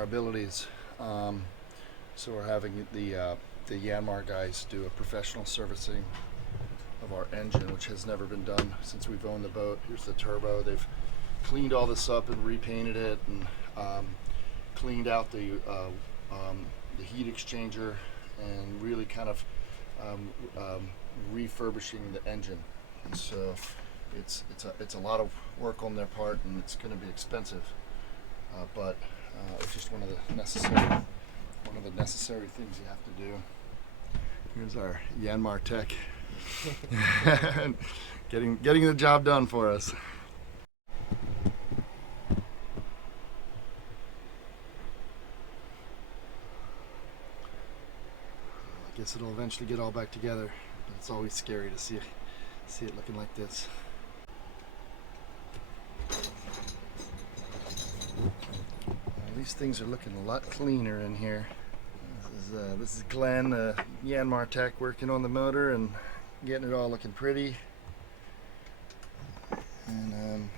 our abilities. So we're having the Yanmar guys do a professional servicing of our engine, which has never been done since we've owned the boat. Here's the turbo. They've cleaned all this up and repainted it, and cleaned out the heat exchanger, and really kind of refurbishing the engine. And so it's a lot of work on their part, and it's going to be expensive, but it's just one of the necessary things you have to do. Here's our Yanmar tech getting the job done for us. I guess it'll eventually get all back together, but it's always scary to see it looking like this. These things are looking a lot cleaner in here. This is Glenn, Yanmar tech, working on the motor and getting it all looking pretty. And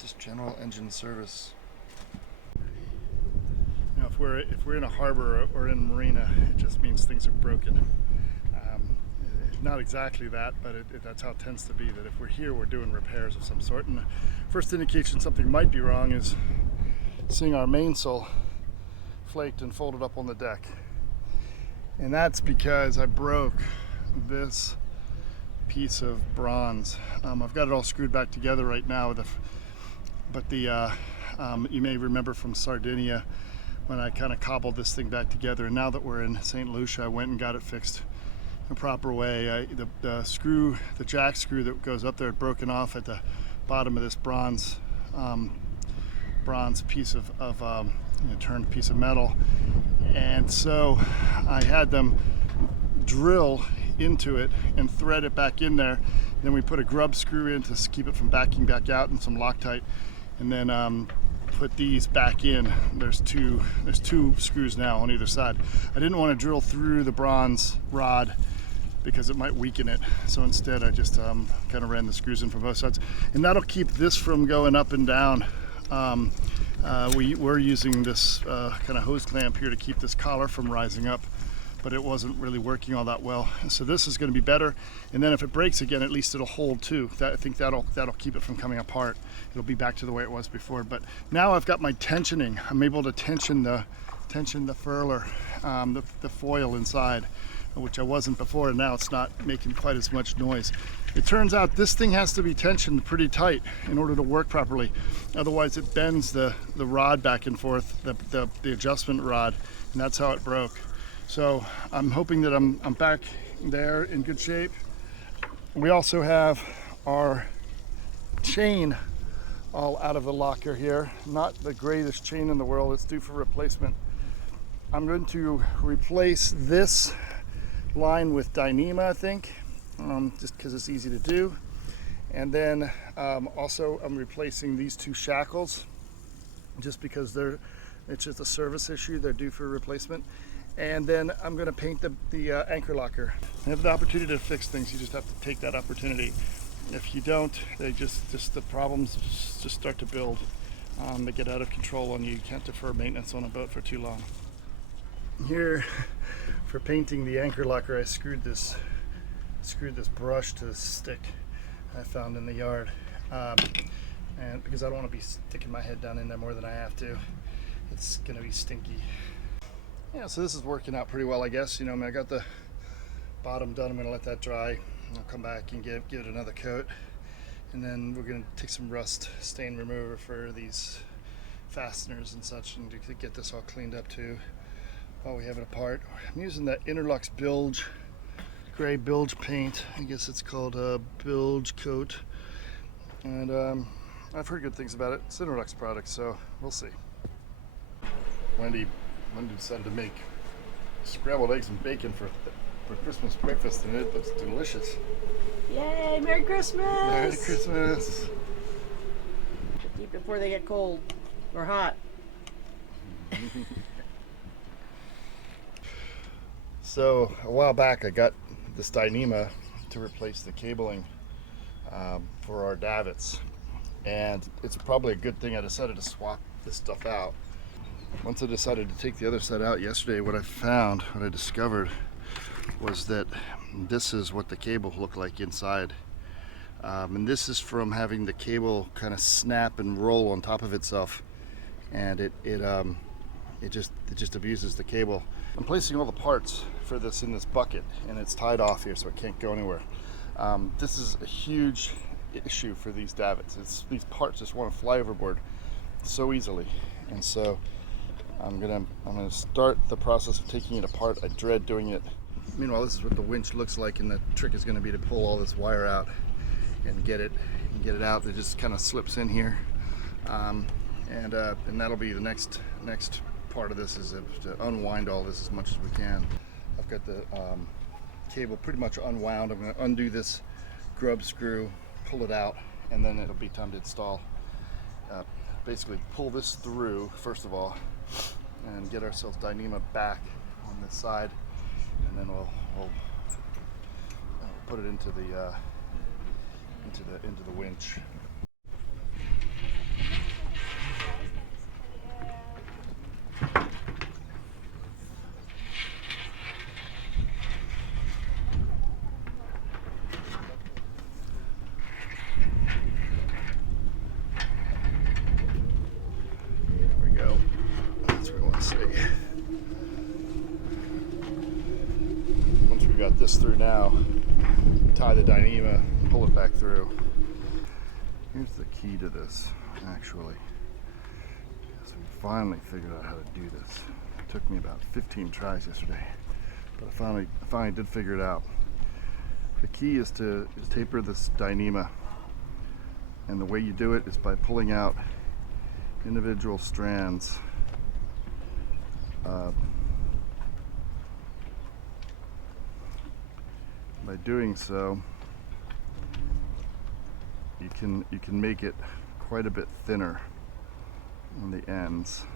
just general engine service. Now, if we're in a harbor or in a marina, it just means things are broken. Not exactly that, but that's how it tends to be. That if we're here, we're doing repairs of some sort. And the first indication something might be wrong is seeing our mainsail flaked and folded up on the deck. And that's because I broke this piece of bronze. I've got it all screwed back together right now, but you may remember from Sardinia when I kind of cobbled this thing back together, and now that we're in St. Lucia, I went and got it fixed the proper way. The jack screw that goes up there had broken off at the bottom of this bronze piece of turned piece of metal, and so I had them drill into it and thread it back in there. Then we put a grub screw in to keep it from backing back out, and some Loctite, and then put these back in. There's two screws now on either side. I didn't want to drill through the bronze rod because it might weaken it, so instead I just kind of ran the screws in from both sides, and that'll keep this from going up and down. We're using this kind of hose clamp here to keep this collar from rising up, but it wasn't really working all that well. So this is going to be better, and then if it breaks again, at least it'll hold too. I think that'll keep it from coming apart. It'll be back to the way it was before. But now I've got my tensioning. I'm able to tension the furler, the foil inside, which I wasn't before, and now it's not making quite as much noise. It turns out this thing has to be tensioned pretty tight in order to work properly. Otherwise it bends the rod back and forth, the adjustment rod, and that's how it broke. So I'm hoping that I'm back there in good shape. We also have our chain all out of the locker here. Not the greatest chain in the world, it's due for replacement. I'm going to replace this line with Dynema, I think, just because it's easy to do. And then also I'm replacing these two shackles just because it's just a service issue. They're due for replacement. And then I'm going to paint the anchor locker. You have the opportunity to fix things, you just have to take that opportunity. If you don't, they just the problems just start to build. They get out of control, and you can't defer maintenance on a boat for too long. Here, for painting the anchor locker, I screwed this brush to the stick I found in the yard, and because I don't want to be sticking my head down in there more than I have to, it's gonna be stinky. Yeah, so this is working out pretty well, I guess. I got the bottom done. I'm gonna let that dry. I'll come back and give it another coat, and then we're gonna take some rust stain remover for these fasteners and such, and to get this all cleaned up too while we have it apart. I'm using that Interlux bilge, gray bilge paint. I guess it's called a bilge coat, and I've heard good things about it. It's an Interlux product, so we'll see. Wendy decided to make scrambled eggs and bacon for Christmas breakfast, and it looks delicious. Yay! Merry Christmas! Merry Christmas! Eat before they get cold or hot. So a while back I got this Dynema to replace the cabling for our davits, and it's probably a good thing I decided to swap this stuff out. Once I decided to take the other side out yesterday, what I discovered was that this is what the cable looked like inside. And this is from having the cable kind of snap and roll on top of itself, and it just abuses the cable. I'm placing all the parts for this in this bucket, and it's tied off here so it can't go anywhere. This is a huge issue for these davits. These parts just want to fly overboard so easily, and so I'm gonna start the process of taking it apart. I dread doing it. Meanwhile, this is what the winch looks like, and the trick is going to be to pull all this wire out and get it out. It just kind of slips in here, and that'll be the next part of this, is to unwind all this as much as we can. I've got the cable pretty much unwound. I'm going to undo this grub screw, pull it out, and then it'll be time to install. Basically pull this through first of all and get ourselves Dynema back on this side, and then we'll put it into the winch. Once we got this through now, tie the Dynema, pull it back through. Here's the key to this, actually. So we finally figured out how to do this. It took me about 15 tries yesterday, but I finally did figure it out. The key is to taper this Dynema, and the way you do it is by pulling out individual strands. By doing so, you can make it quite a bit thinner on the ends.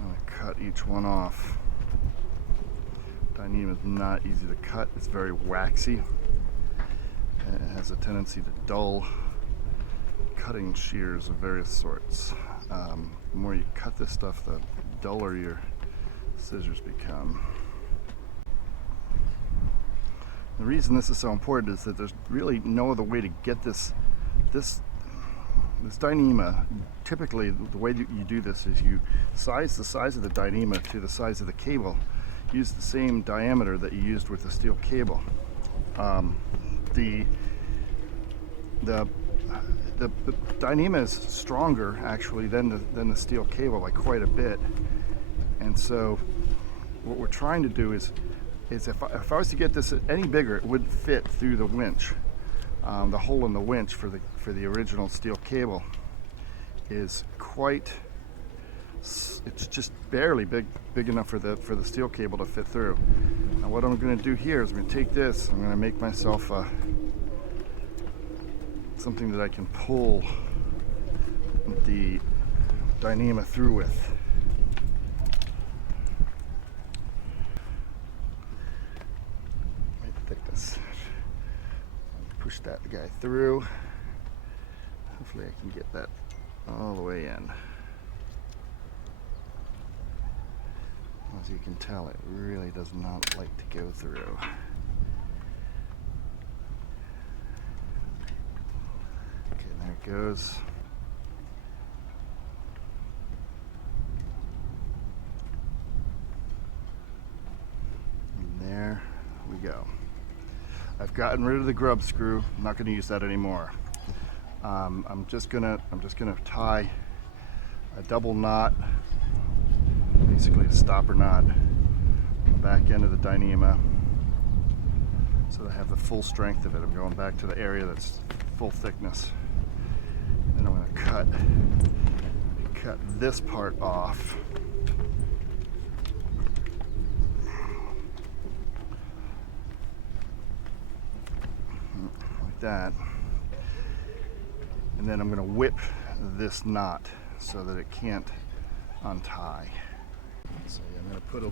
I'm going to cut each one off. Dynema is not easy to cut. It's very waxy, and it has a tendency to dull cutting shears of various sorts. The more you cut this stuff, the duller your scissors become. The reason this is so important is that there's really no other way to get this Dynema. Typically, the way that you do this is you size the size of the Dynema to the size of the cable. Use the same diameter that you used with the steel cable. The Dynema is stronger actually than the steel cable by quite a bit, and so what we're trying to do is if I was to get this any bigger, it wouldn't fit through the winch. The hole in the winch for the original steel cable is it's just barely big enough for the steel cable to fit through. Now what I'm going to do here is I'm going to take this, I'm going to make myself something that I can pull the Dynema through with. Thickness. Push that guy through. Hopefully I can get that all the way in. As you can tell, it really does not like to go through. Okay, there it goes. And there we go. I've gotten rid of the grub screw. I'm not going to use that anymore. I'm just gonna tie a double knot, basically a stopper knot, on the back end of the Dynema, so that I have the full strength of it. I'm going back to the area that's full thickness, and I'm going to cut this part off. Like that. And then I'm going to whip this knot so that it can't untie. So yeah, I'm going to put a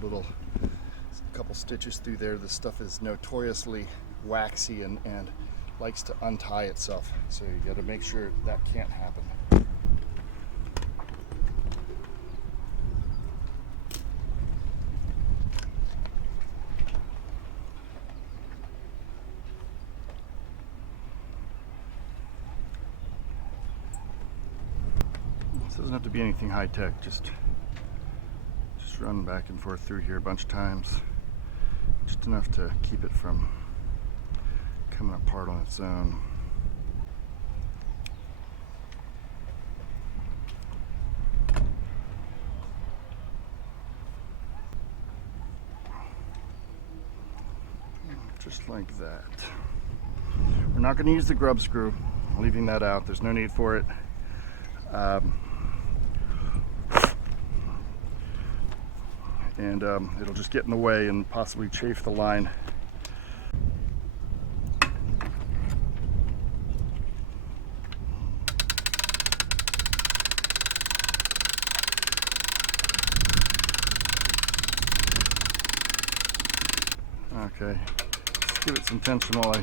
couple stitches through there. This stuff is notoriously waxy and likes to untie itself. So you got to make sure that can't happen. This doesn't have to be anything high tech, just run back and forth through here a bunch of times. Just enough to keep it from coming apart on its own. Just like that. We're not going to use the grub screw. I'm leaving that out. There's no need for it. It'll just get in the way and possibly chafe the line. Okay, let's give it some tension while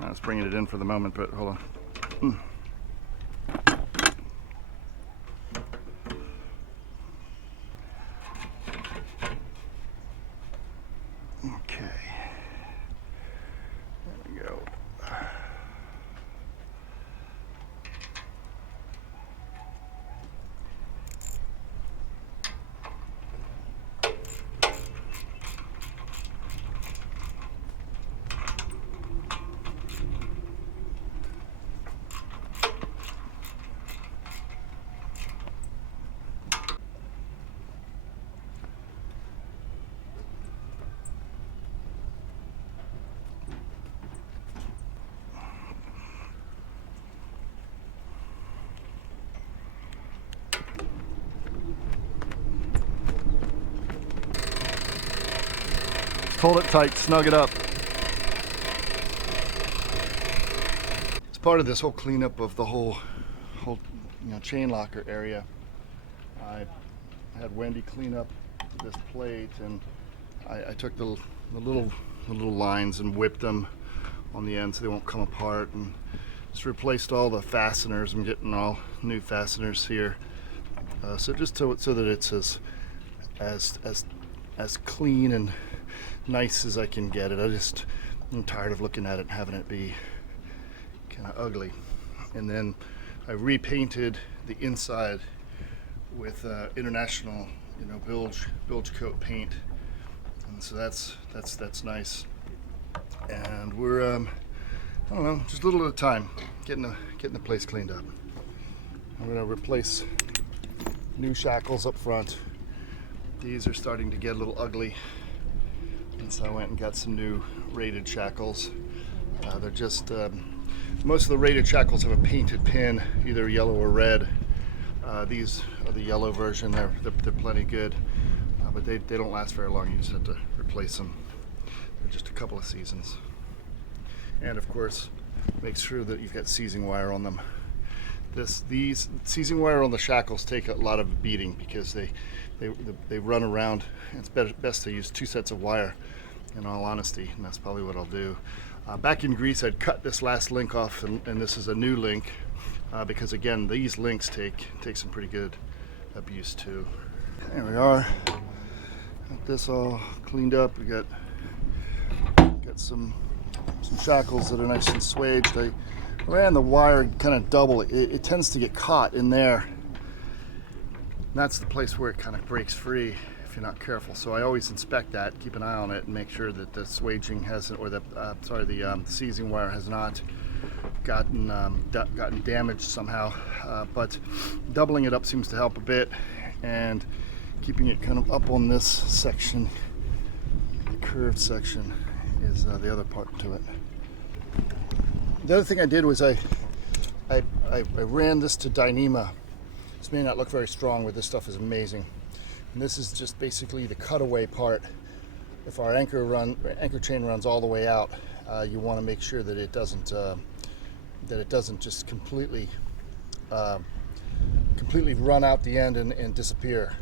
I was bringing it in for the moment, but hold on. Okay, there we go. Hold it tight, snug it up. As part of this whole cleanup of the whole chain locker area, I had Wendy clean up this plate, and I took the little lines and whipped them on the end so they won't come apart, and just replaced all the fasteners. I'm getting all new fasteners here, so just so that it's as clean and nice as I can get it. I'm tired of looking at it and having it be kind of ugly. And then I repainted the inside with international, bilge coat paint, and so that's nice. And we're I don't know, just a little at a time, getting the place cleaned up. I'm gonna replace new shackles up front. These are starting to get a little ugly. And so I went and got some new rated shackles. They're just, most of the rated shackles have a painted pin, either yellow or red. These are the yellow version. They're plenty good, but they don't last very long. You just have to replace them. They're just a couple of seasons. And of course, make sure that you've got seizing wire on them. These seizing wire on the shackles take a lot of beating because they run around. It's best to use 2 sets of wire, in all honesty, and that's probably what I'll do. Back in Greece, I'd cut this last link off, and this is a new link, because again, these links take some pretty good abuse too. There we are. Got this all cleaned up. We got some shackles that are nice and swaged. I ran the wire kind of double. It tends to get caught in there. And that's the place where it kind of breaks free if you're not careful. So I always inspect that, keep an eye on it, and make sure that the swaging hasn't, or the seizing wire has not gotten damaged somehow. But doubling it up seems to help a bit, and keeping it kind of up on this section, the curved section, is the other part to it. The other thing I did was I ran this to Dynema. This may not look very strong, but this stuff is amazing. And this is just basically the cutaway part. If our anchor chain runs all the way out, you want to make sure that it doesn't just completely run out the end and disappear.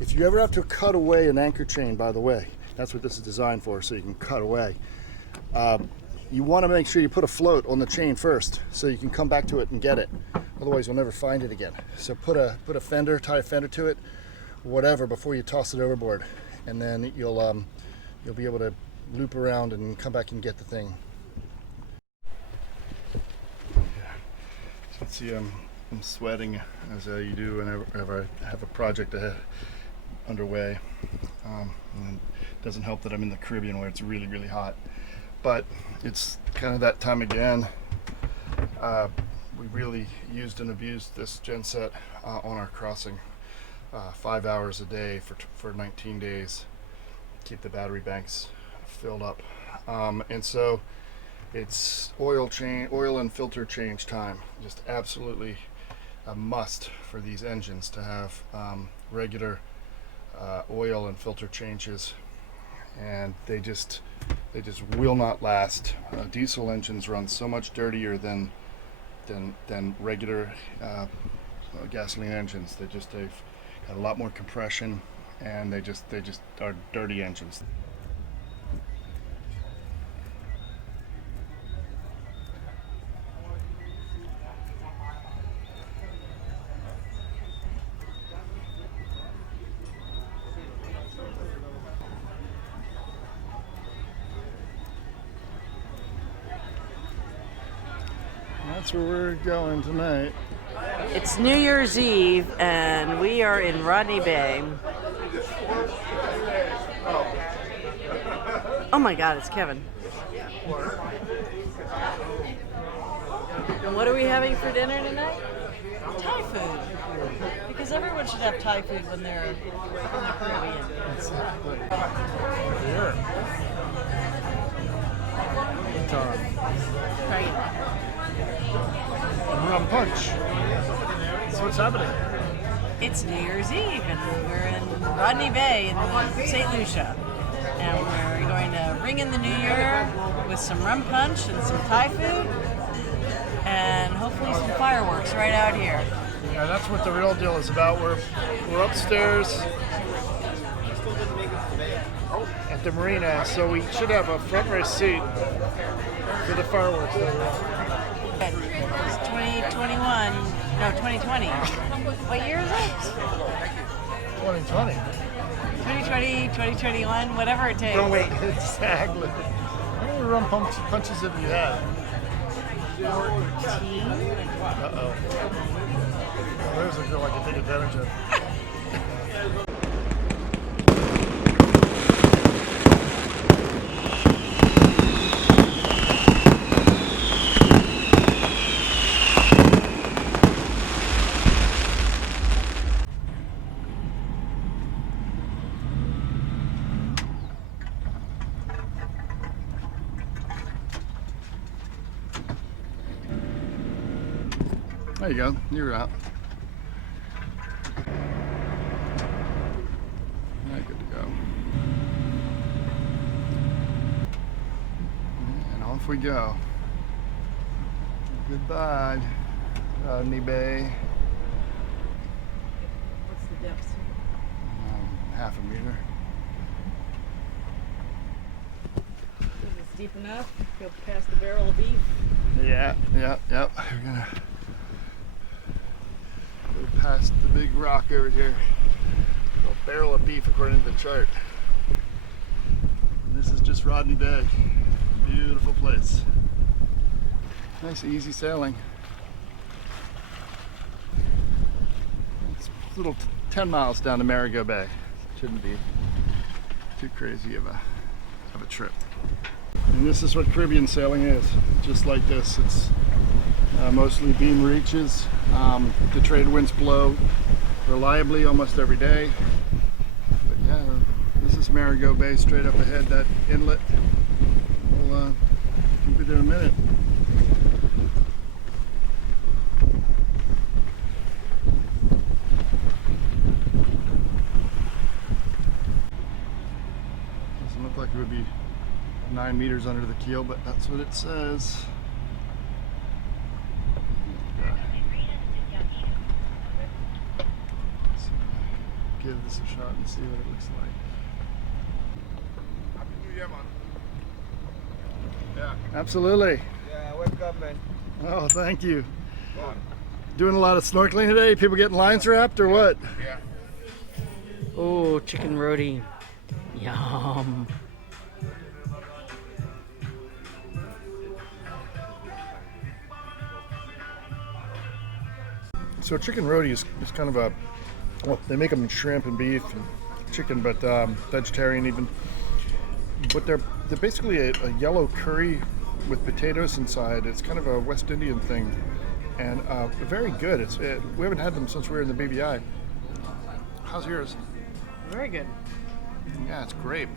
If you ever have to cut away an anchor chain, by the way, that's what this is designed for, so you can cut away. You want to make sure you put a float on the chain first, so you can come back to it and get it. Otherwise, you'll never find it again. So tie a fender to it, whatever, before you toss it overboard, and then you'll be able to loop around and come back and get the thing. You can see I'm sweating as you do whenever I have a project underway. And it doesn't help that I'm in the Caribbean where it's really, really hot. But it's kind of that time again. We really used and abused this genset on our crossing. 5 hours a day for 19 days. Keep the battery banks filled up. And so it's oil and filter change time. Just absolutely a must for these engines to have regular oil and filter changes, and they just will not last. Diesel engines run so much dirtier than regular gasoline engines. They've got a lot more compression, and they just are dirty engines. That's where we're going tonight. It's New Year's Eve, and we are in Rodney Bay. Oh my God, it's Kevin. And what are we having for dinner tonight? Thai food. Because everyone should have Thai food when they're in the Caribbean. Exactly. Here. Right. Rum punch. So what's happening? It's New Year's Eve, and we're in Rodney Bay in St. Lucia. And we're going to ring in the new year with some rum punch and some Thai food, and hopefully some fireworks right out here. Yeah, that's what the real deal is about. We're upstairs at the marina, so we should have a front row seat for the fireworks later on. It's 2021, no, 2020. What year is it? 2020. 2020, 2021, whatever it takes. Don't wait. Exactly. How many rum punches have you had? 14? Uh-oh. There's a girl I can take advantage of. There you go, you're out. Right, good to go. And off we go. Goodbye, Rodney Bay. What's the depth? Half a meter. Is it deep enough? Go past the barrel of beef. Yeah. We're gonna go past the big rock over here. A barrel of beef according to the chart. And this is just Rodney Bay. Beautiful place. Nice easy sailing. It's a little 10 miles down to Marigot Bay. Shouldn't be too crazy of a trip. And this is what Caribbean sailing is. Just like this. It's mostly beam reaches. The trade winds blow reliably almost every day. But yeah, this is Marigot Bay straight up ahead, that inlet. We'll keep it in a minute. Doesn't look like it would be 9 meters under the keel, but that's what it says. Give this a shot and see what it looks like. Happy New Year, man. Yeah. Absolutely. Yeah, welcome, man. Oh, thank you. Go on. Doing a lot of snorkeling today? People getting lines wrapped or what? Yeah. Oh, chicken roti. Yum. So chicken roti is kind of a, well, they make them in shrimp and beef and chicken, but vegetarian even. But they're basically a yellow curry with potatoes inside. It's kind of a West Indian thing, and very good. We haven't had them since we were in the BBI. How's yours? Very good. Yeah, it's great.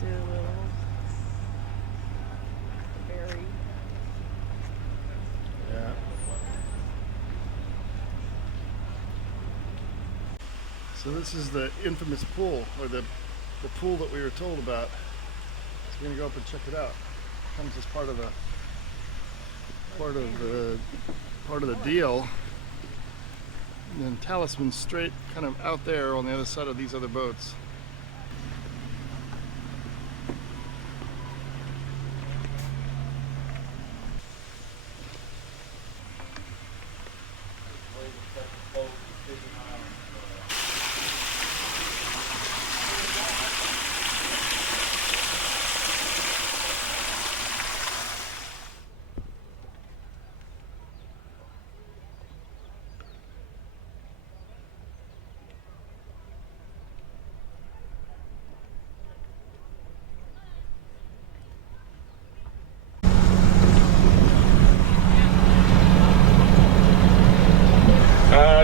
Do a little berry. Yeah. So this is the infamous pool, or the pool that we were told about. So we're gonna go up and check it out. It comes as part of the deal. And then Talisman's straight kind of out there on the other side of these other boats.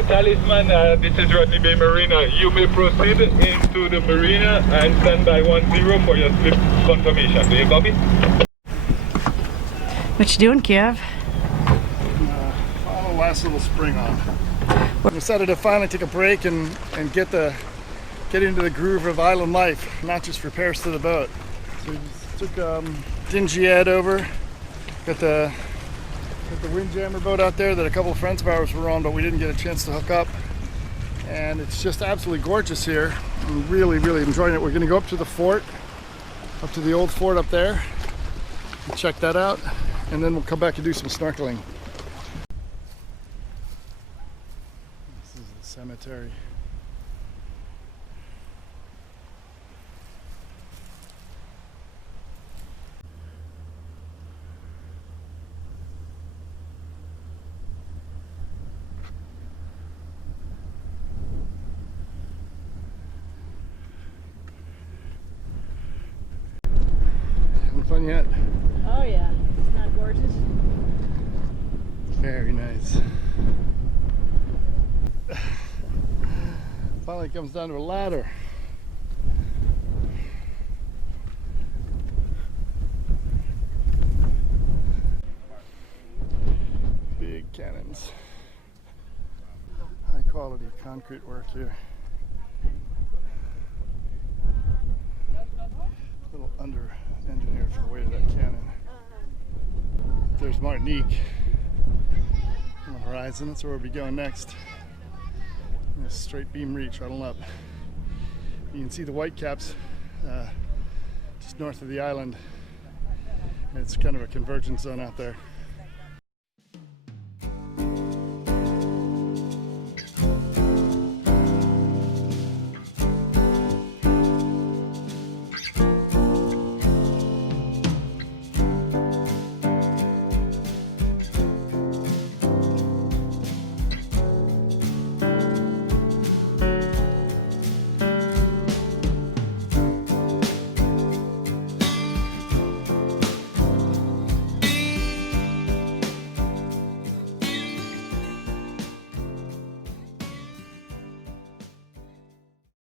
Talisman, this is Rodney Bay Marina. You may proceed into the marina and stand by 10 for your slip confirmation. Do you copy? What you doing, Kiev? Final last little spring on. We decided to finally take a break and get into the groove of island life, not just repairs to the boat. So we just took Dingy Ed over, got the Windjammer boat out there that a couple of friends of ours were on, but we didn't get a chance to hook up. And it's just absolutely gorgeous here. I'm really, really enjoying it. We're going to go up to the fort, up to the old fort up there, and check that out, and then we'll come back and do some snorkeling. This is the cemetery. Fun yet? Oh yeah, it's not gorgeous. Very nice. Finally comes down to a ladder. Big cannons. High quality concrete work here. A little under engineered for the weight of that cannon. There's Martinique on the horizon. That's where we'll be going next. This straight beam reach right on up. You can see the Whitecaps just north of the island. It's kind of a convergence zone out there.